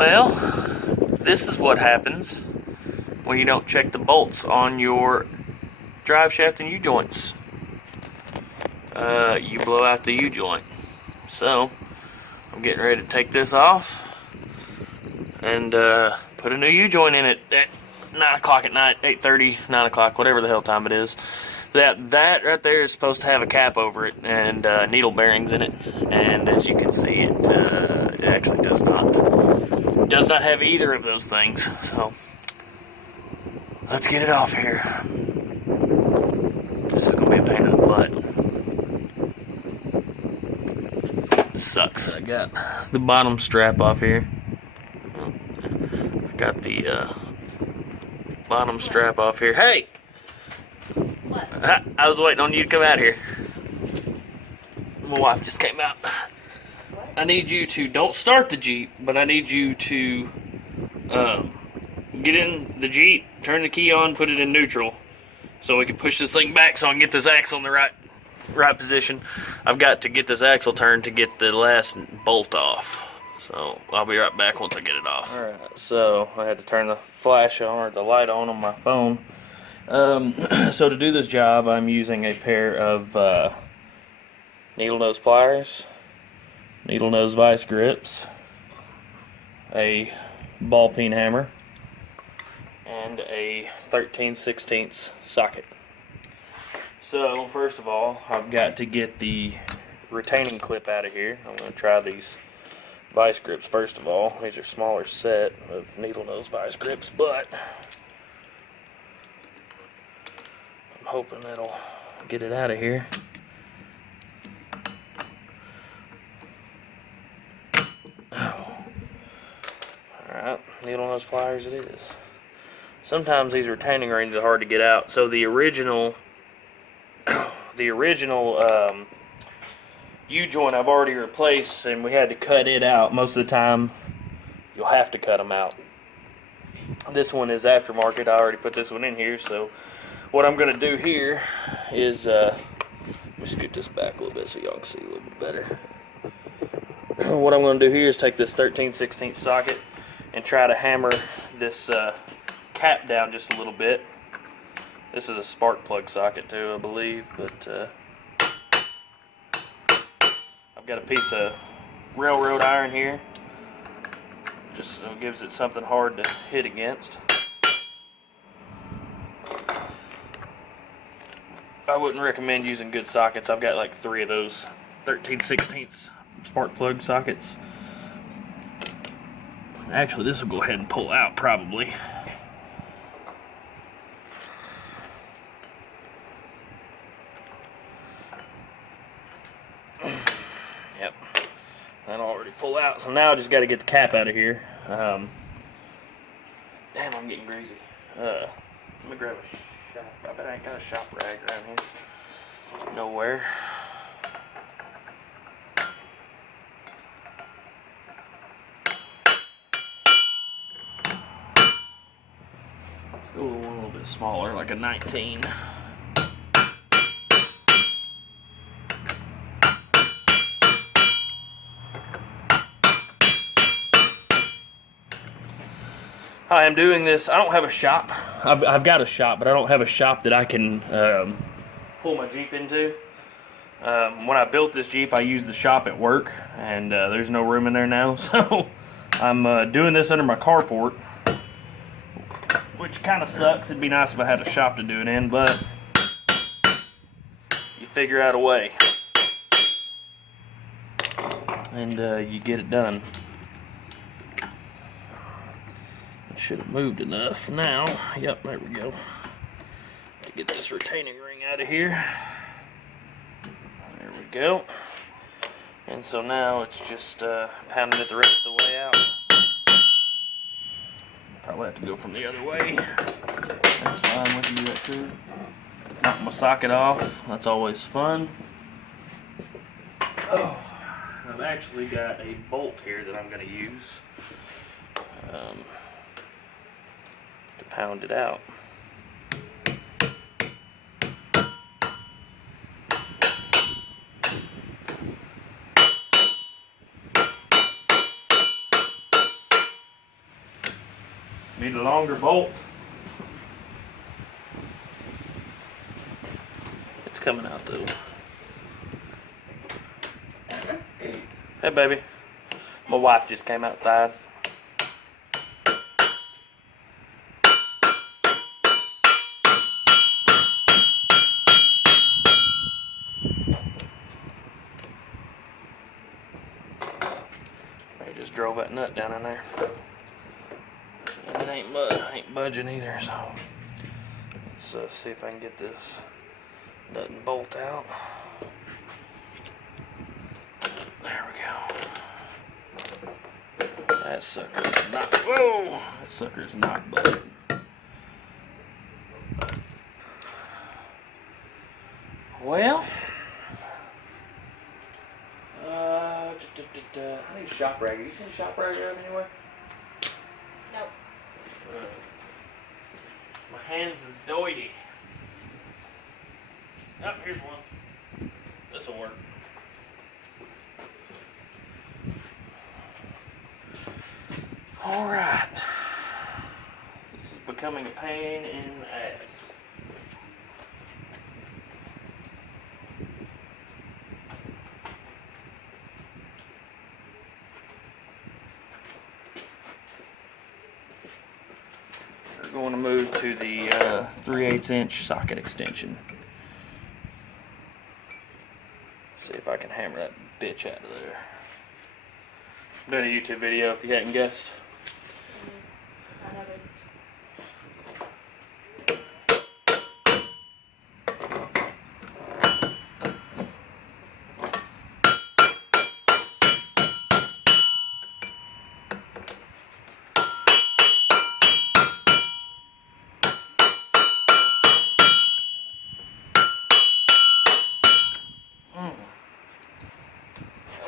Well, this is what happens when you don't check the bolts on your drive shaft and U-joints. You blow out the U-joint. So, I'm getting ready to take this off and put a new U-joint in it at 9 o'clock at night, 8:30, 9 o'clock, whatever the hell time it is. That right there is supposed to have a cap over it and needle bearings in it. And as you can see, it actually does not. It does not have either of those things. So, let's get it off here. This is going to be a pain in the butt. This sucks. I got the bottom strap off here. I got the bottom strap off here. Hey! What? I was waiting on you to come out here. My wife just came out. What? I need you to, don't start the Jeep, but I need you to get in the Jeep, turn the key on, put it in neutral, so we can push this thing back so I can get this axle in the right position. I've got to get this axle turned to get the last bolt off. So I'll be right back once I get it off. Alright, so I had to turn the flash on, or the light on my phone. So to do this job, I'm using a pair of needle nose pliers, needle nose vice grips, a ball peen hammer, and a 13/16 socket. So first of all, I've got to get the retaining clip out of here. I'm going to try these vice grips first of all. These are a smaller set of needle nose vice grips, but I'm hoping it'll get it out of here. Alright, needle nose pliers it is. Sometimes these retaining rings are hard to get out. So the original U-joint I've already replaced, and we had to cut it out. Most of the time you'll have to cut them out. This one is aftermarket. I already put this one in here, so what I'm going to do here is let me scoot this back a little bit so y'all can see a little bit better. What I'm going to do here is take this 13/16 socket and try to hammer this cap down just a little bit. This is a spark plug socket too, I believe, but I've got a piece of railroad iron here, just so it gives it something hard to hit against. I wouldn't recommend using good sockets. I've got like 3 of those 13/16 spark plug sockets. Actually, this will go ahead and pull out probably. Yep, that'll already pull out. So now I just got to get the cap out of here. Damn, I'm getting greasy. Let me grab a shop. I bet I ain't got a shop rag around here. Nowhere. Go with one a little bit smaller, like a 19. I am doing this. I don't have a shop. I've got a shop, but I don't have a shop that I can pull my Jeep into. When I built this Jeep, I used the shop at work, and there's no room in there now. So I'm doing this under my carport, which kind of sucks. It'd be nice if I had a shop to do it in, but you figure out a way, and you get it done. Should have moved enough now. Yep, there we go. To get this retaining ring out of here. There we go. And so now it's just pounding it the rest of the way out. Probably have to go from the other way. That's fine, we can do that too. Knock my socket off. That's always fun. Oh, I've actually got a bolt here that I'm going to use to pound it out. Need a longer bolt. It's coming out though. Hey baby. My wife just came outside. They just drove that nut down in there. And it ain't budging either, so let's see if I can get this nut and bolt out. There we go. That sucker's not, whoa! That sucker's not budging. Well, I need a shop rag. You seen a shop rag around anywhere? Nope. My hands is doity. Oh, here's one. This'll work. Alright. This is becoming a pain in the ass. We're going to move to the 3/8 inch socket extension. See if I can hammer that bitch out of there. I'm doing a YouTube video if you hadn't guessed. I noticed.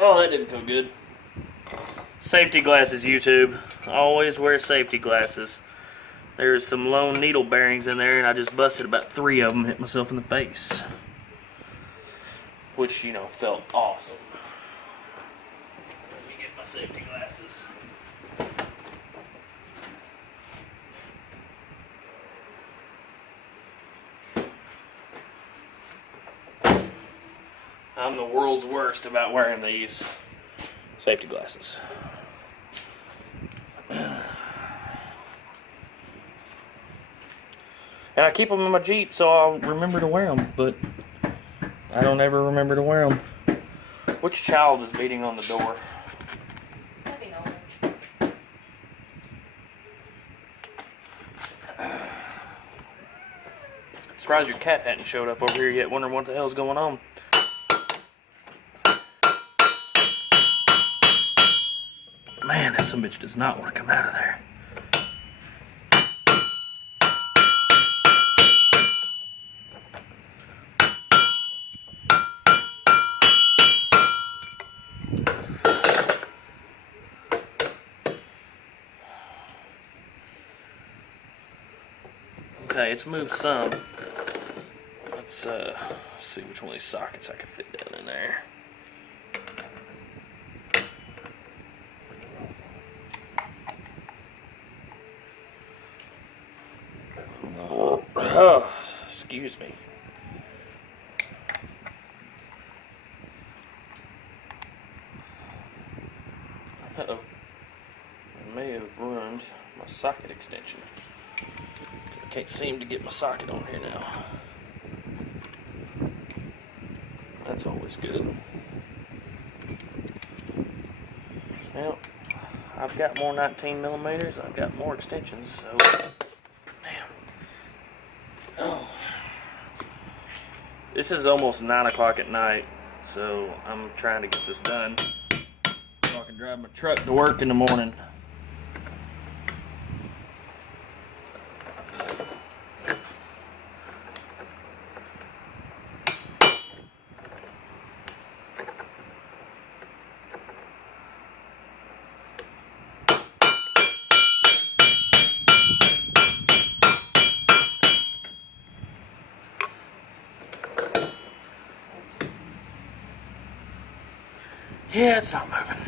Oh, that didn't feel good. Safety glasses, YouTube. Always wear safety glasses. There's some lone needle bearings in there, and I just busted about 3 of them, hit myself in the face. Which, you know, felt awesome. Let me get my safety glasses. I'm the world's worst about wearing these safety glasses. And I keep them in my Jeep so I'll remember to wear them, but I don't ever remember to wear them. Which child is beating on the door? That'd be Nolan. Surprised your cat hadn't showed up over here yet. Wondering what the hell's going on. Man, that son bitch does not want to come out of there. Okay, it's moved some. Let's see which one of these sockets I can fit down in there. Oh, excuse me. Uh-oh. I may have ruined my socket extension. I can't seem to get my socket on here now. That's always good. Well, I've got more 19 millimeters. I've got more extensions, so... Oh. This is almost 9 o'clock at night, so I'm trying to get this done so I can drive my truck to work in the morning. Yeah, it's not moving.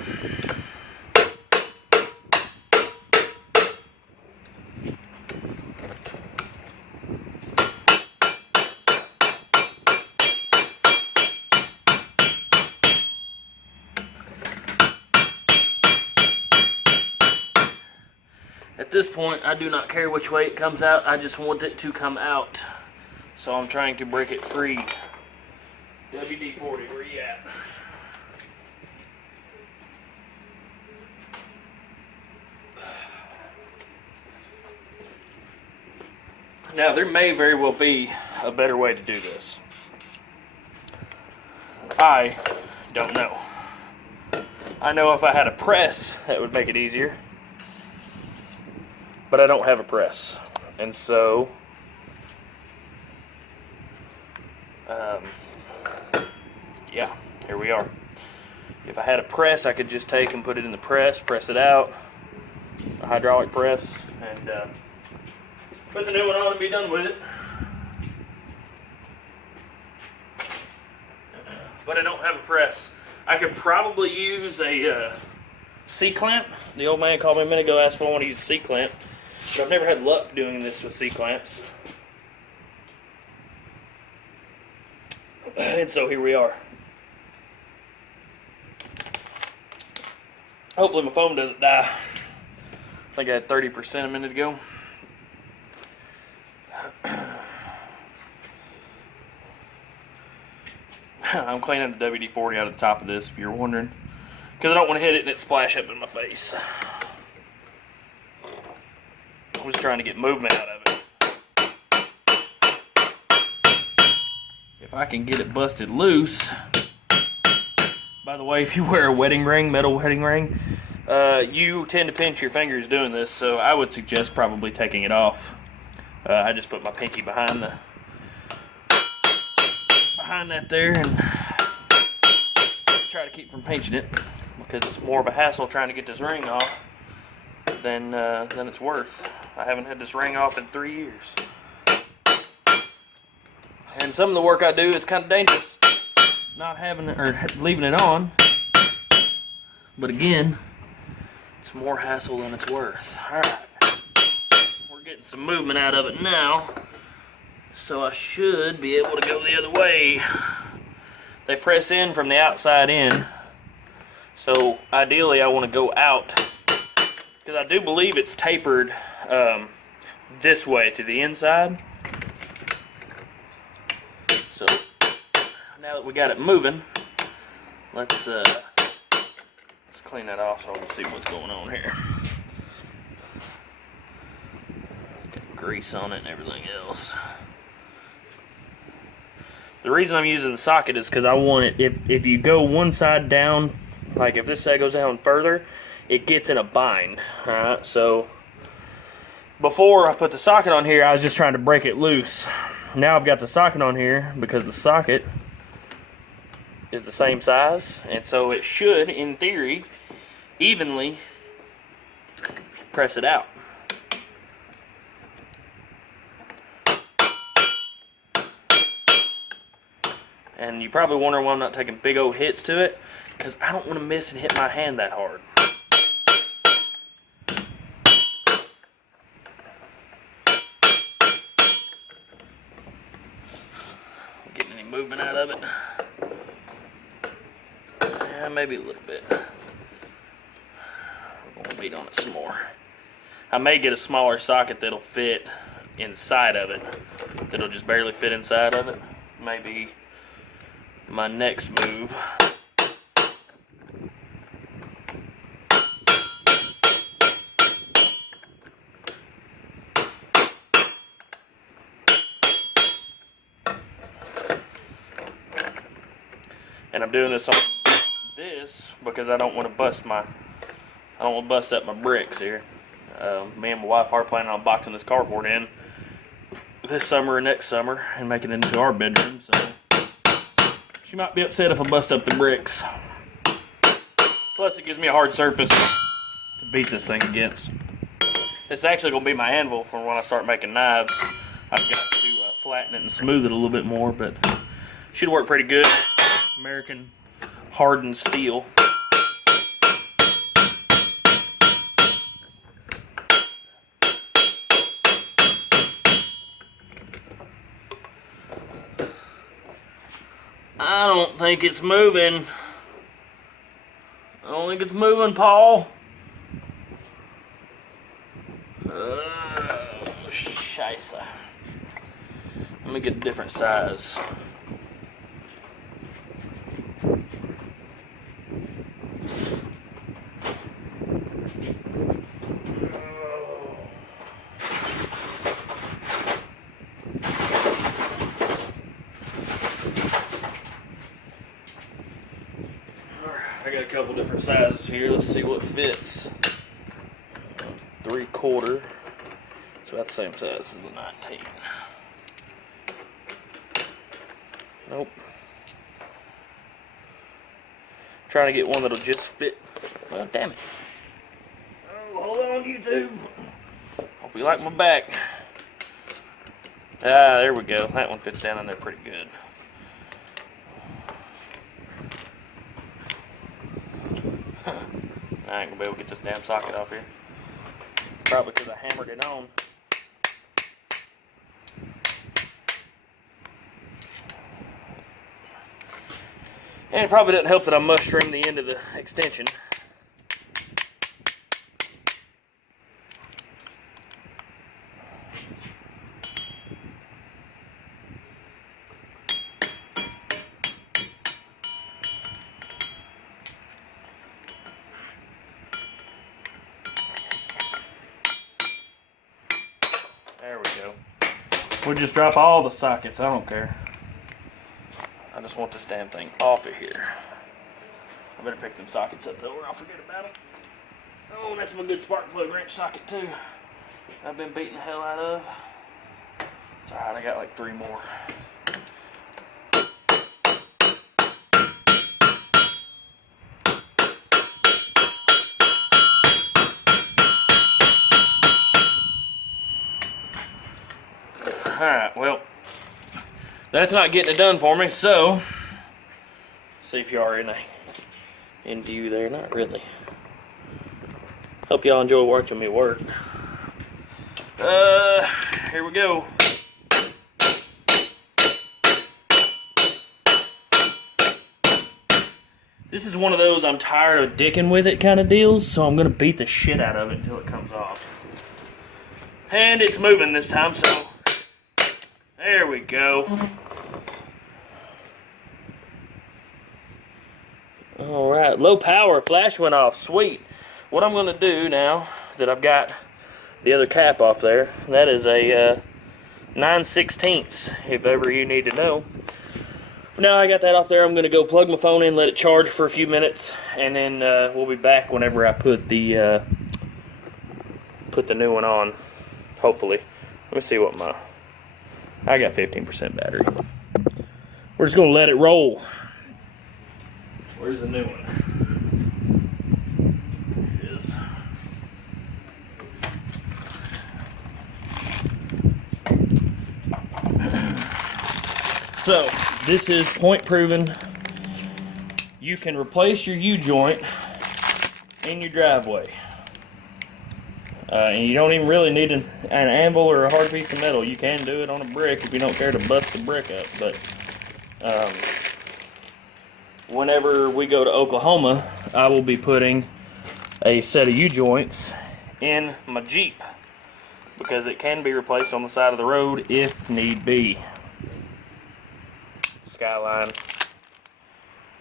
At this point, I do not care which way it comes out. I just want it to come out. So I'm trying to break it free. WD-40, where you at? Now, there may very well be a better way to do this. I don't know. I know if I had a press, that would make it easier. But I don't have a press. And so, yeah, here we are. If I had a press, I could just take and put it in the press it out, a hydraulic press, and put the new one on and be done with it. But I don't have a press. I could probably use a C-clamp. The old man called me a minute ago, asked if I want to use a C-clamp. But I've never had luck doing this with C-clamps. And so here we are. Hopefully my phone doesn't die. I think I had 30% a minute ago. I'm cleaning the WD-40 out of the top of this, if you're wondering. Because I don't want to hit it and it splash up in my face. I'm just trying to get movement out of it. If I can get it busted loose. By the way, if you wear a wedding ring, metal wedding ring, you tend to pinch your fingers doing this, so I would suggest probably taking it off. I just put my pinky behind that there and try to keep from pinching it, because it's more of a hassle trying to get this ring off than it's worth. I haven't had this ring off in 3 years. And some of the work I do, it's kind of dangerous not having it or leaving it on. But again, it's more hassle than it's worth. Alright. We're getting some movement out of it now. So I should be able to go the other way. They press in from the outside in. So ideally I want to go out, because I do believe it's tapered this way to the inside. So now that we got it moving, let's clean that off so I can see what's going on here. Got grease on it and everything else. The reason I'm using the socket is because I want it, if you go one side down, like if this side goes down further, it gets in a bind. Alright, so before I put the socket on here, I was just trying to break it loose. Now I've got the socket on here because the socket is the same size, and so it should, in theory, evenly press it out. And you probably wonder why I'm not taking big old hits to it, because I don't want to miss and hit my hand that hard. Getting any movement out of it? Yeah, maybe a little bit. We're going to beat on it some more. I may get a smaller socket that'll fit inside of it. That'll just barely fit inside of it. Maybe my next move. And I'm doing this on this because I don't want to bust up my bricks here. Me and my wife are planning on boxing this carport in this summer or next summer and making it into our bedroom, so she might be upset if I bust up the bricks. Plus it gives me a hard surface to beat this thing against. It's actually going to be my anvil for when I start making knives. I've got to flatten it and smooth it a little bit more, but should work pretty good. American hardened steel. I don't think it's moving. I don't think it's moving, Paul. Scheisse. Let me get a different size. I got a couple different sizes here. Let's see what fits. 3/4. It's about the same size as the 19. Nope. Trying to get one that'll just fit. Well, damn it. Oh, hold on, YouTube. Hope you like my back. Ah, there we go. That one fits down in there pretty good. I ain't gonna be able to get this damn socket off here. Probably because I hammered it on. And it probably doesn't help that I mushroomed the end of the extension. There we go. We'll just drop all the sockets, I don't care. I just want this damn thing off of here. I better pick them sockets up though or I'll forget about them. Oh, that's my good spark plug wrench socket too. I've been beating the hell out of. It's alright, I got like 3 more. Alright, well, that's not getting it done for me, so let's see if you are in view there. Not really. Hope y'all enjoy watching me work. Here we go. This is one of those I'm tired of dicking with it kind of deals, so I'm gonna beat the shit out of it until it comes off. And it's moving this time, so there we go. Alright, low power, flash went off, sweet. What I'm going to do now that I've got the other cap off there, that is a 9/16, if ever you need to know. Now I got that off there, I'm going to go plug my phone in, let it charge for a few minutes, and then we'll be back whenever I put the new one on, hopefully. Let me see what I got 15% battery. We're just going to let it roll. Where's the new one? Here it is. So, this is point proven. You can replace your U-joint in your driveway. And you don't even really need an anvil or a hard piece of metal. You can do it on a brick if you don't care to bust the brick up. But whenever we go to Oklahoma, I will be putting a set of U-joints in my Jeep because it can be replaced on the side of the road if need be. Skyline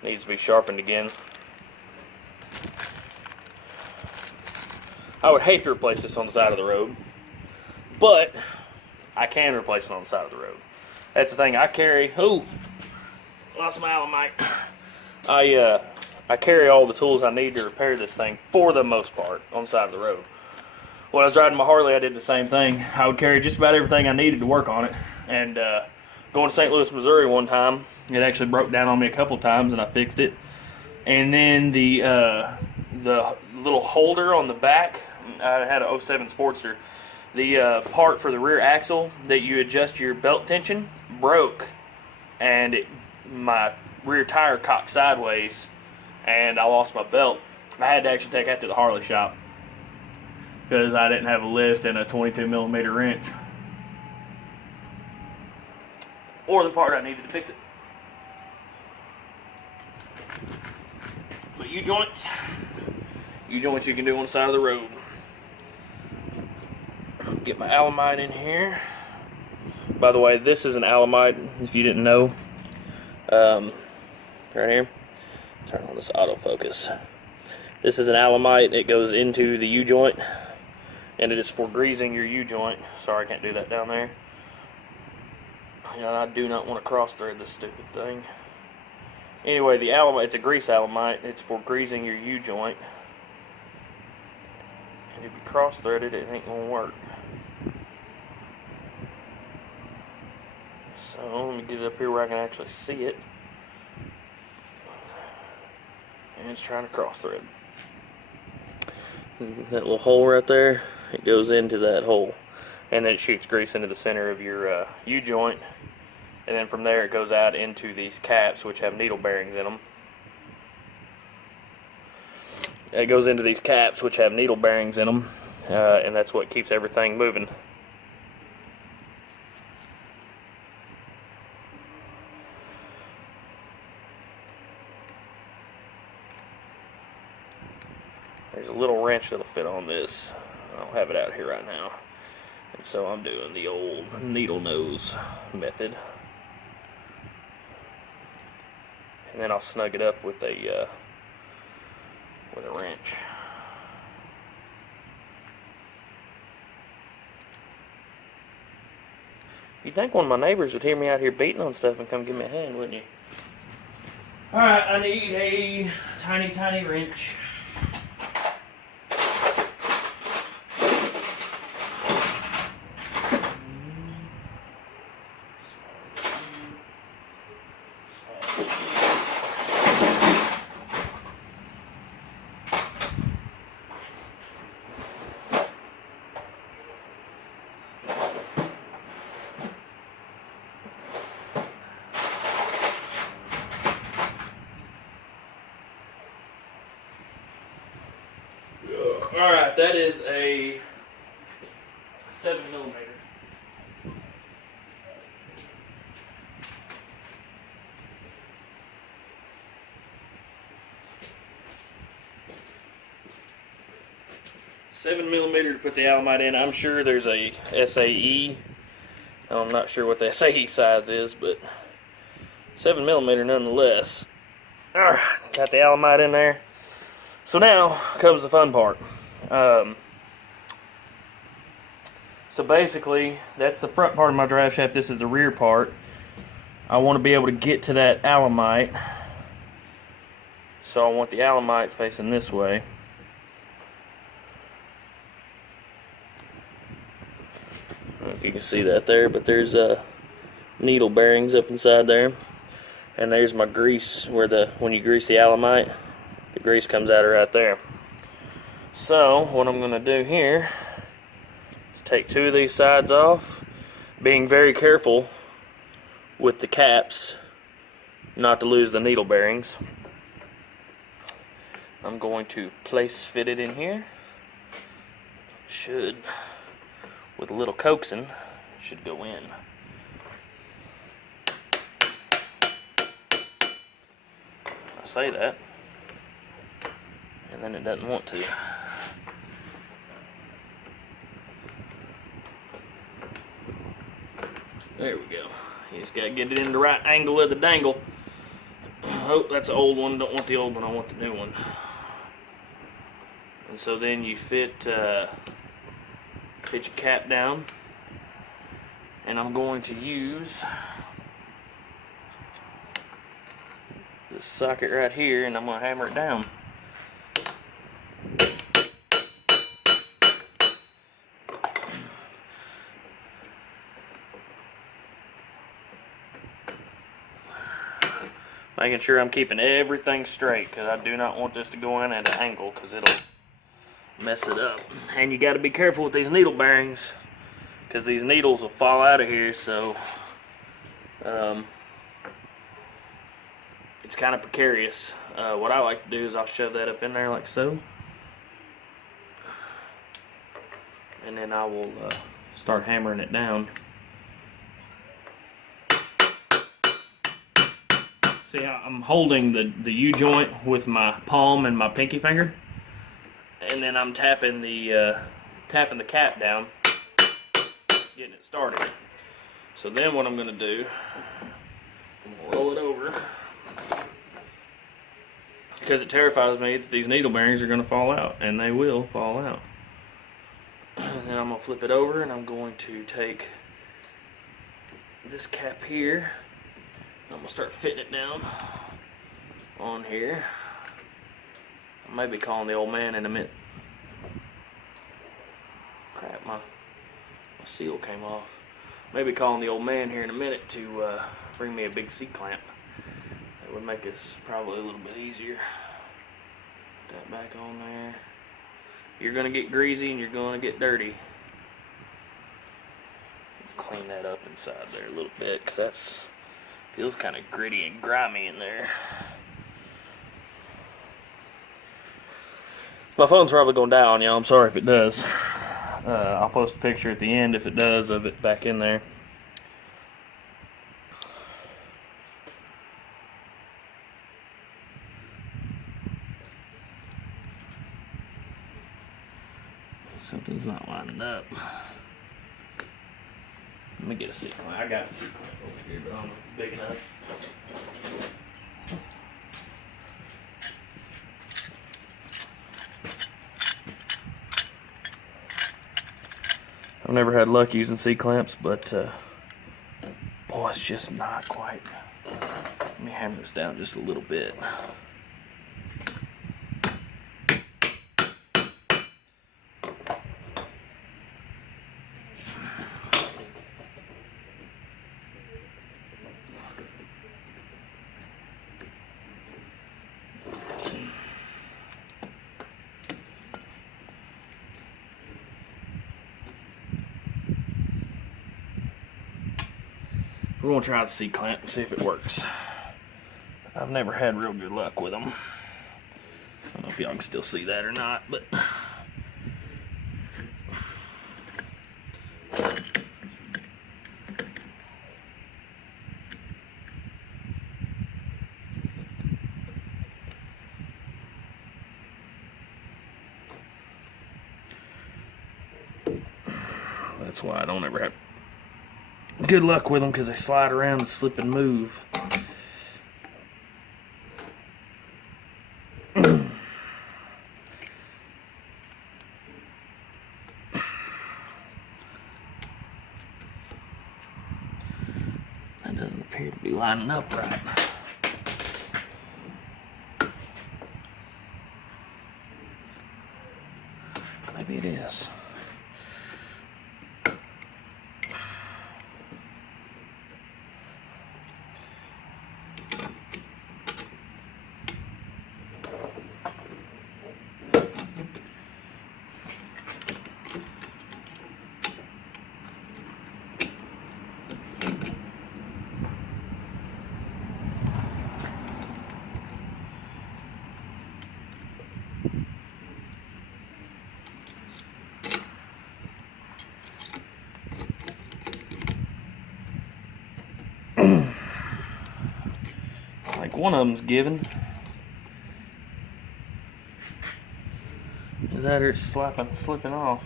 needs to be sharpened again. I would hate to replace this on the side of the road, but I can replace it on the side of the road. That's the thing. I carry. Oh, lost my Allen mic. I carry all the tools I need to repair this thing for the most part on the side of the road. When I was riding my Harley, I did the same thing. I would carry just about everything I needed to work on it. And going to St. Louis, Missouri one time, it actually broke down on me a couple times, and I fixed it. And then the little holder on the back, I had a 07 Sportster. The part for the rear axle that you adjust your belt tension broke, and my rear tire cocked sideways, and I lost my belt. I had to actually take that to the Harley shop because I didn't have a lift and a 22mm wrench, or the part I needed to fix it. But U-joints you can do on the side of the road. Get my Alamite in here. By the way, this is an Alamite, if you didn't know. Right here. Turn on this autofocus. This is an Alamite. It goes into the U-joint, and it is for greasing your U-joint. Sorry, I can't do that down there. You know, I do not want to cross-thread this stupid thing. Anyway, the Alamite, it's a grease Alamite. It's for greasing your U-joint. And if you cross-thread it, it ain't gonna work. So let me get it up here where I can actually see it. And it's trying to cross-thread. That little hole right there, it goes into that hole, and then it shoots grease into the center of your U-joint, and then from there it goes out into these caps which have needle bearings in them. It goes into these caps which have needle bearings in them, and that's what keeps everything moving. There's a little wrench that'll fit on this. I don't have it out here right now. And so I'm doing the old needle nose method. And then I'll snug it up with a wrench. You'd think one of my neighbors would hear me out here beating on stuff and come give me a hand, wouldn't you? Alright, I need a tiny wrench. Alright, that is a 7mm. To put the Alamite in. I'm sure there's a SAE. I'm not sure what the SAE size is, but 7mm nonetheless. Alright, got the Alamite in there. So now comes the fun part. So basically, that's the front part of my drive shaft. This is the rear part. I want to be able to get to that Alamite. So I want the Alamite facing this way. I don't know if you can see that there, but there's needle bearings up inside there. And there's my grease, where when you grease the Alamite, the grease comes out of right there. So what I'm going to do here is take two of these sides off, being very careful with the caps not to lose the needle bearings. I'm going to place fit it in here. Should, with a little coaxing, should go in. I say that, and then it doesn't want to. There we go. You just gotta get it in the right angle of the dangle. Oh, that's an old one. Don't want the old one. I want the new one. And so then you fit your cap down, and I'm going to use this socket right here, and I'm going to hammer it down. Making sure I'm keeping everything straight, because I do not want this to go in at an angle, because it'll mess it up. And you got to be careful with these needle bearings, because these needles will fall out of here. So it's kind of precarious. What I like to do is I'll shove that up in there like so, and then I will start hammering it down. See, I'm holding the U-joint with my palm and my pinky finger, and then I'm tapping the cap down getting it started. So then what I'm gonna do, I'm gonna roll it over, because it terrifies me that these needle bearings are gonna fall out, and they will fall out. And then I'm gonna flip it over, and I'm going to take this cap here. I'm gonna start fitting it down on here. I may be calling the old man in a minute. Crap, my seal came off. Maybe calling the old man here in a minute to bring me a big C-clamp. That would make this probably a little bit easier. Put that back on there. You're gonna get greasy and you're gonna get dirty. Clean that up inside there a little bit, because that's feels kind of gritty and grimy in there. My phone's probably going to die on y'all. I'm sorry if it does. I'll post a picture at the end if it does of it back in there. Something's not lining up. Let me get a C-clamp. I got a C-clamp over here, but I'm big enough. I've never had luck using C-clamps, but boy, it's just not quite. Let me hammer this down just a little bit. We're going to try the C-clamp and see if it works. I've never had real good luck with them. I don't know if y'all can still see that or not, but that's why I don't ever have good luck with them, because they slide around and slip and move. That doesn't appear to be lining up right. Maybe it is. Like one of them's given. Is that it's slipping off?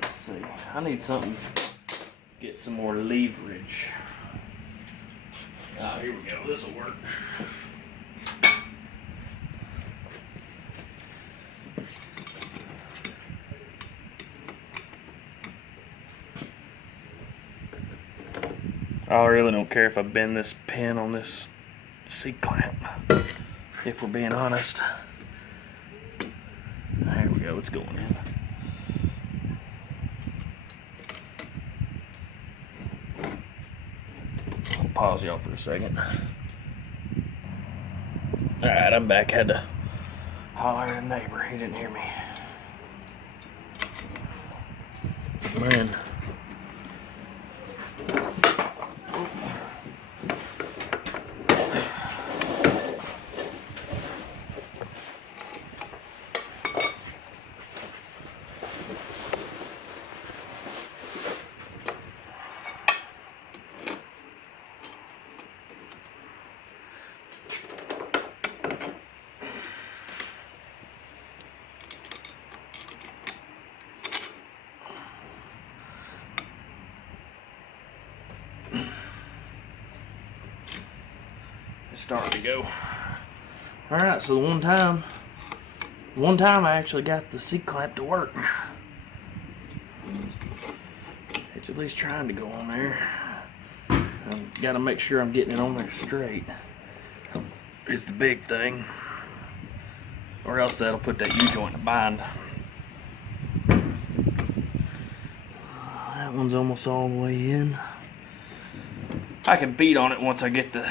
Let's see. I need something to get some more leverage. Ah, here we go. This will work. I really don't care if I bend this pin on this C-clamp, if we're being honest. There we go, it's going in. I'll pause y'all for a second. Alright, I'm back. Had to holler at a neighbor. He didn't hear me. Man. starting to go. All right, so one time I actually got the C-clamp to work. It's at least trying to go on there. I've got to make sure I'm getting it on there straight. Is the big thing. Or else that'll put that U-joint in a bind. That one's almost all the way in. I can beat on it once I get the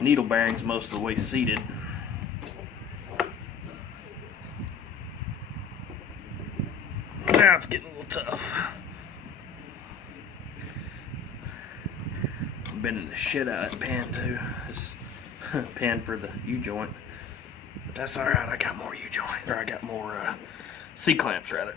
needle bearings most of the way seated. Now it's getting a little tough. I'm bending the shit out of that pan too. This pan for the U-joint. But that's alright, I got more U-joint. Or I got more C-clamps rather.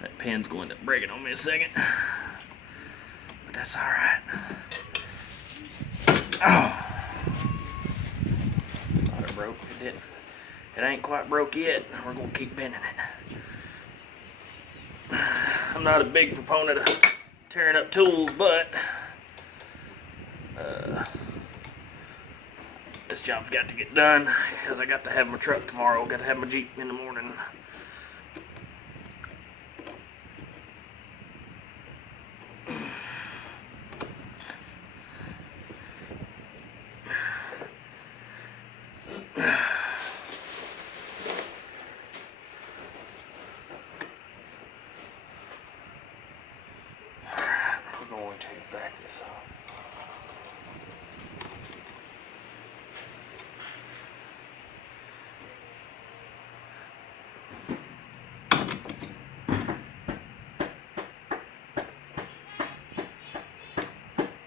That pan's going to break it on me a second. But that's alright. Oh! Thought it broke. It didn't. It ain't quite broke yet. We're going to keep bending it. I'm not a big proponent of tearing up tools, but this job's got to get done because I got to have my truck tomorrow. Got to have my Jeep in the morning. We're going to back this up.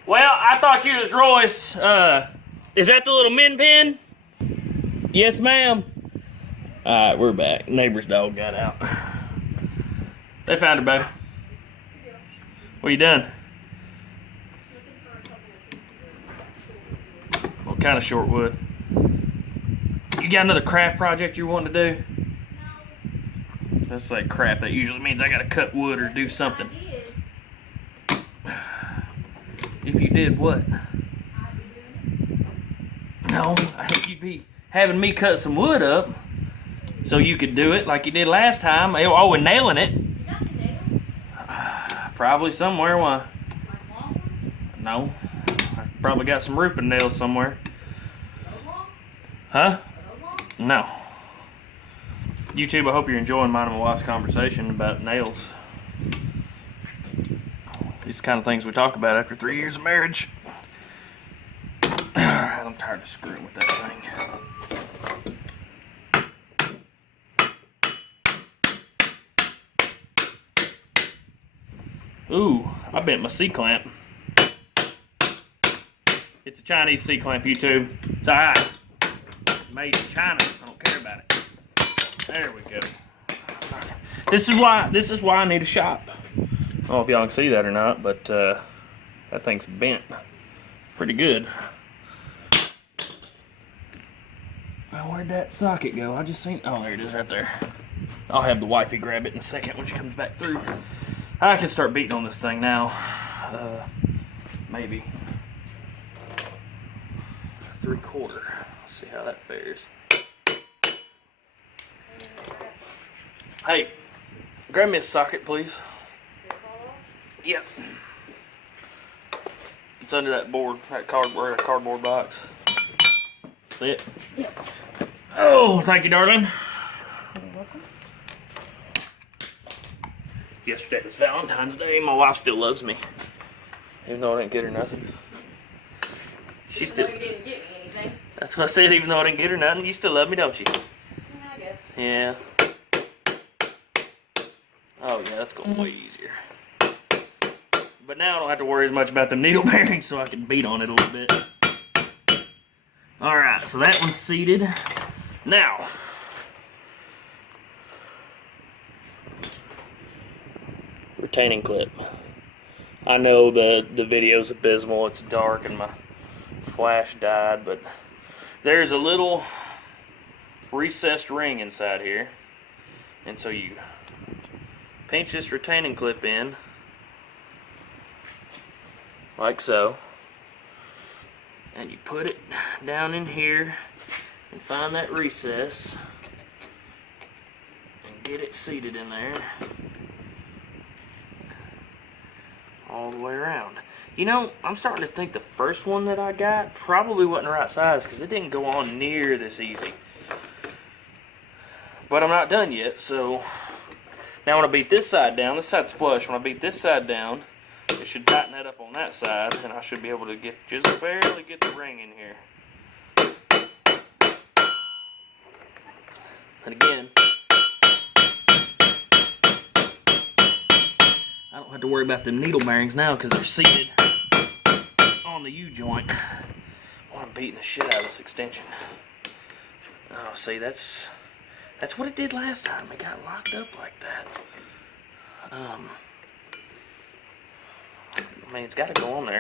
Well, I thought you was Royce. Is that the little min pin? Yes, ma'am. Alright, we're back. Neighbor's dog got out. They found her, baby. What you done? What kind of short wood? You got another craft project you're wanting to do? No. That's like crap. That usually means I gotta cut wood or do something. If you did what? No, I think you'd be having me cut some wood up so you could do it like you did last time. Oh, and nailing it. Probably somewhere. Why? No. I probably got some roofing nails somewhere. Huh? No. YouTube, I hope you're enjoying mine and my wife's conversation about nails. These are the kind of things we talk about after 3 years of marriage. I'm tired of screwing with that thing. Ooh, I bent my C-clamp. It's a Chinese C-clamp, YouTube. It's alright. Made in China. I don't care about it. There we go. Right. This is why I need a shop. I don't know if y'all can see that or not, but that thing's bent pretty good. Well, where'd that socket go? I just seen. Oh, there it is, right there. I'll have the wifey grab it in a second when she comes back through. I can start beating on this thing now. Maybe 3/4. Let's see how that fares. Hey, grab me a socket, please. Yep. It's under that board, that cardboard box. See it? Yep. Oh, thank you, darling. You're welcome. Yesterday was Valentine's Day. My wife still loves me. Even though I didn't get her nothing. She Even still. though you didn't get me anything. That's what I said, even though I didn't get her nothing, you still love me, don't you? I guess. Yeah. Oh yeah, that's going way easier. But now I don't have to worry as much about the needle bearings, so I can beat on it a little bit. Alright, so that one's seated. Now, retaining clip. I know the video's abysmal. It's dark and my flash died, but there's a little recessed ring inside here. And so you pinch this retaining clip in, like so. And you put it down in here and find that recess and get it seated in there all the way around. You know, I'm starting to think the first one that I got probably wasn't the right size because it didn't go on near this easy. But I'm not done yet, so now when I beat this side down, this side's flush. When I beat this side down, it should tighten that up on that side, and I should be able to just barely get the ring in here. And again, I don't have to worry about them needle bearings now because they're seated on the U-joint. Oh, I'm beating the shit out of this extension. Oh, see, that's what it did last time. It got locked up like that. I mean, it's got to go on there.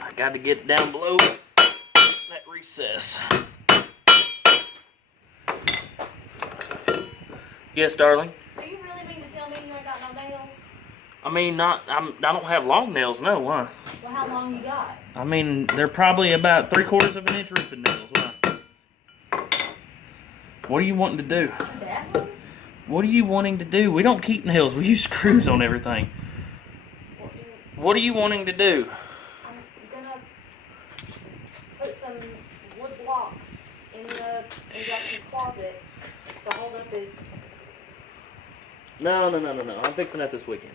I got to get it down below that recess. Yes, darling? So you really mean to tell me you ain't got no nails? I mean, I don't have long nails, no, why? Well, how long you got? I mean, they're probably about 3/4 of an inch roofing nails, why? What are you wanting to do? That one? What are you wanting to do? We don't keep nails. We use screws on everything. What are you wanting to do? I'm gonna put some wood blocks in Jackson's closet to hold up his... No. I'm fixing that this weekend.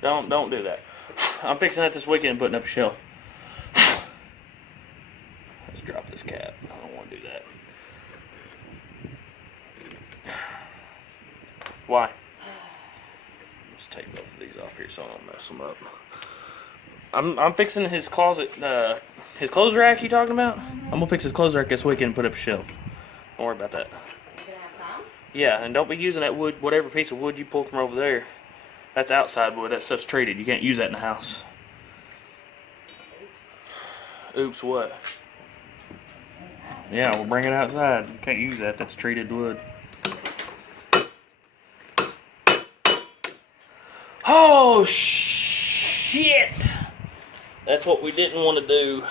Don't do that. I'm fixing that this weekend and putting up a shelf. Let's drop this cap. I don't want to do that. Why? Let's take both of these off here so I don't mess them up. I'm fixing his closet, his clothes rack you talking about? I'm gonna fix his clothes rack this weekend and put up a shelf. Don't worry about that. You gonna have time? Yeah, and don't be using that wood, whatever piece of wood you pulled from over there. That's outside wood. That stuff's treated. You can't use that in the house. Oops, what? Yeah, we'll bring it outside. You can't use that. That's treated wood. Oh, shit! That's what we didn't want to do.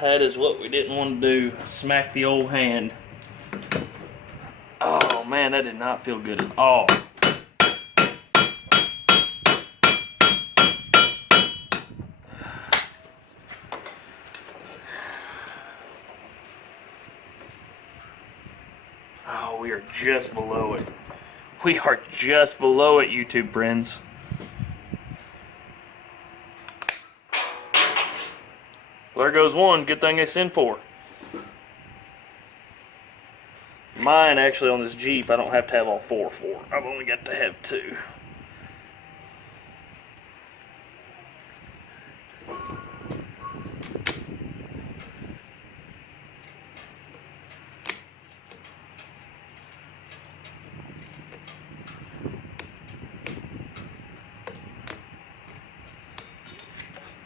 That is what we didn't want to do. Smack the old hand. Oh, man, that did not feel good at all. Oh, we are just below it. We are just below it, YouTube friends. Well, there goes one. Good thing it's in 4. Mine, actually, on this Jeep, I don't have to have all 4 for. I've only got to have 2.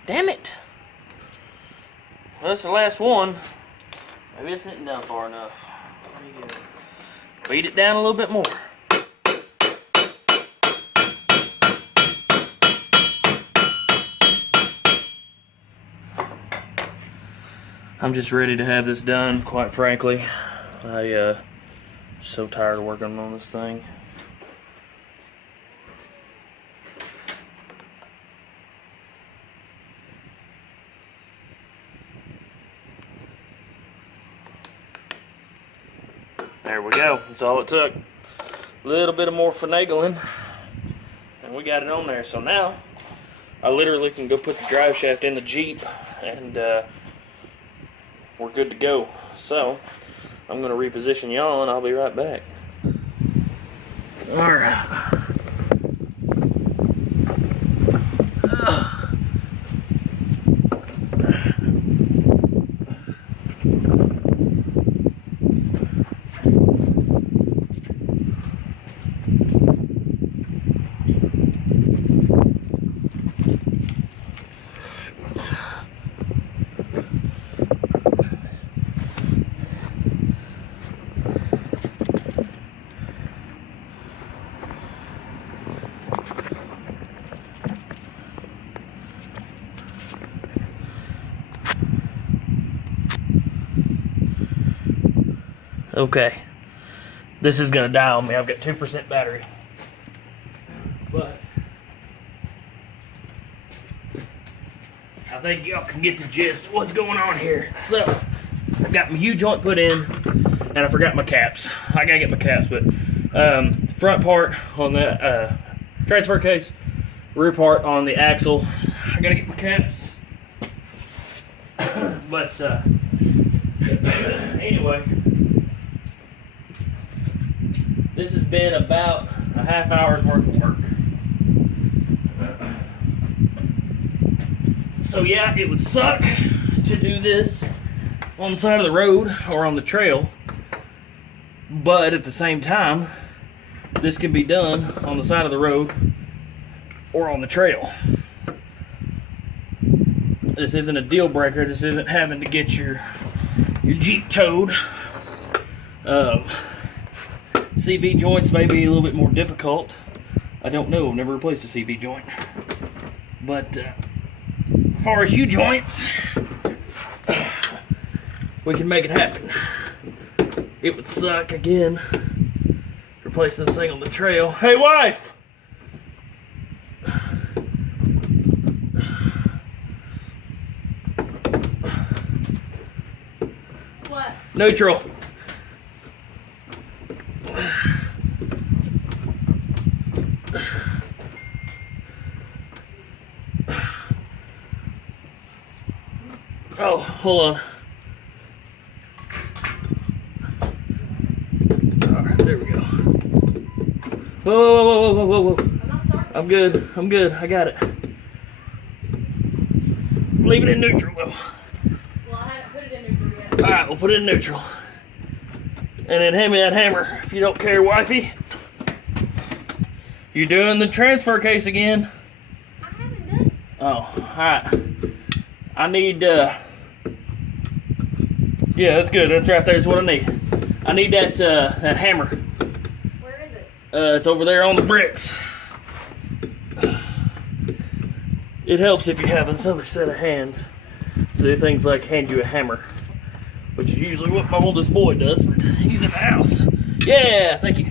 Damn it! Well, that's the last one. Maybe it's sitting down far enough. Beat it down a little bit more. I'm just ready to have this done, quite frankly. I'm so tired of working on this thing. There we go. That's all it took. A little bit of more finagling, and we got it on there. So now, I literally can go put the drive shaft in the Jeep, and we're good to go. So, I'm going to reposition y'all, and I'll be right back. All right. Okay. This is gonna die on me. I've got 2% battery. But I think y'all can get the gist of what's going on here. So, I've got my U-joint put in, and I forgot my caps. I gotta get my caps, but front part on the transfer case, rear part on the axle, I gotta get my caps. But anyway, this has been about a half hour's worth of work. So yeah, it would suck to do this on the side of the road or on the trail, but at the same time, this can be done on the side of the road or on the trail. This isn't a deal breaker. This isn't having to get your Jeep towed. CV joints may be a little bit more difficult. I don't know. I've never replaced a CV joint. But as far as U-joints, we can make it happen. It would suck again replacing this thing on the trail. Hey, wife! What? Neutral. Oh, hold on. Alright, there we go. Whoa. I'm not starting. I'm good. I got it. Leave it in neutral, though. Well, I haven't put it in neutral yet. Alright, we'll put it in neutral. And then hand me that hammer, if you don't care, wifey. You doing the transfer case again? I haven't done. Oh, alright. I need, yeah, that's good. That's right there's what I need. I need that, that hammer. Where is it? It's over there on the bricks. It helps if you have another set of hands to do things like hand you a hammer, which is usually what my oldest boy does, but he's in the house. Yeah, thank you.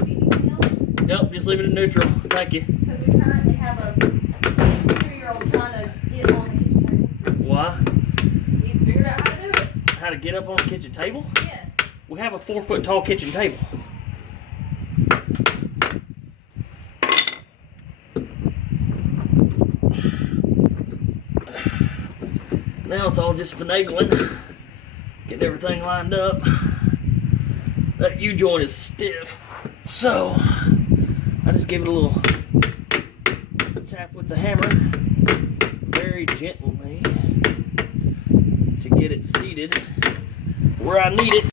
Anything else? Nope, just leave it in neutral. Thank you. Because we currently have a 2-year-old trying to get on the kitchen table. Why? He's figured out how to do it. How to get up on the kitchen table? Yes. We have a 4-foot tall kitchen table. Now it's all just finagling, getting everything lined up. That U-joint is stiff, so I just give it a little tap with the hammer, very gently, to get it seated where I need it.